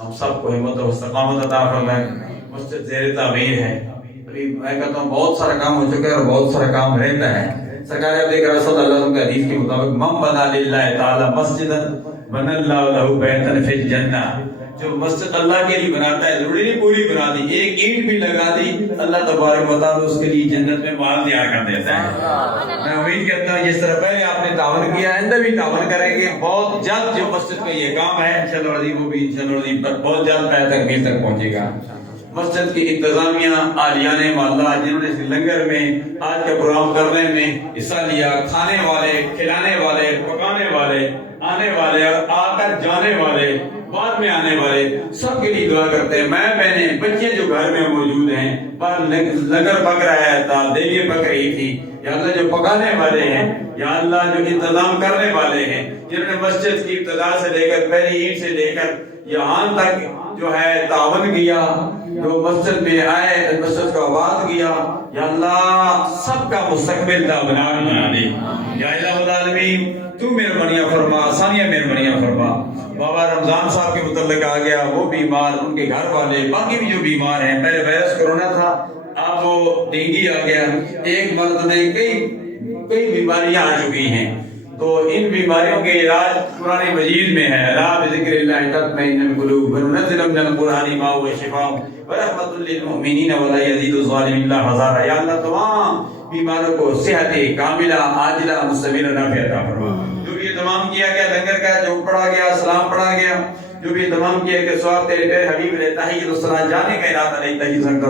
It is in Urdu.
ہم سب کو ہمت و استقامت عطا فرمائے. مسجد زیر تعمیر ہے. ابھی میں کہتا ہوں بہت سارا کام ہو چکا ہے اور بہت سارا کام رہتا ہے. سرکار علیہ رسول اللہ علیہ وسلم کے حدیث کے مطابق من بنا للہ تعالی مسجدا بنى اللہ له بیتا فی الجنہ. جو مسجد اللہ کے لیے بناتا ہے ضروری نہیں پوری بنا دی, ایک اینٹ بھی لگا دی, اللہ تبارک و تعالی اس کے لیے جنت میں مال تیار کر دیتا ہے. میں امید کرتا ہوں جس طرح پہلے آپ نے تعاون کیا آئندہ بھی تعاون کریں گے. بہت جلد جو مسجد کا یہ کام ہے انشاءاللہ العظیم وہ بھی انشاءاللہ العظیم بہت جلد تکمیل تک پہنچے گا. مسجد کی انتظامیہ عالیان معلّہ جنہوں نے لنگر میں آج کا پروگرام کرنے میں حصہ لیا, کھانے والے, کھلانے والے, پکانے والے, آنے والے اور آ کر جانے والے, بعد میں آنے والے, سب کے لیے دعا کرتے ہیں. میں بہنیں بچے جو گھر میں موجود ہیں, پر لنگر پک رہا تھا, دیوی پک رہی تھی, یا اللہ جو پکانے والے ہیں, یا اللہ جو انتظام کرنے والے ہیں, جنہوں نے مسجد کی ابتدا سے لے کر پہلی اینٹ سے لے کر یہاں تک جو ہے تعاون کیا, جو مسجد میں آئے مسجد کو آباد کیا, یا اللہ سب کا مستقبل دامنار بنا دے. یا الہ العالمین تو مہربانیاں فرما, آسانیاں مہربانیاں فرما. بابا رمضان صاحب کے متعلق آ گیا, وہ بیمار, ان کے گھر والے, باقی بھی جو بیمار ہیں. پہلے وائرس کرونا تھا, اب وہ ڈینگی آ گیا. ایک مرد میں کئی بیماریاں آ چکی ہیں. تو ان بیماریوں کے علاج قرآن مجید میں ہے. الا بذکر اللہ تطمئن القلوب وننزل من القرآن ما هو شفاء ورحمۃ للمؤمنین ولا یزید الظالمین الا خسارا. یا اللہ تمام بیماروں کو صحت کاملہ عاجلہ مستمرہ نافع عطا فرما. جو بھی تمام کیا گیا لنگر کا, جو پڑھا گیا, سلام پڑھا گیا, جو بھی تمام کیا کہ ثواب تیرے حبیب نے تحیید الصلاۃ جانے کا ارادہ نہیں, تحیید سنگ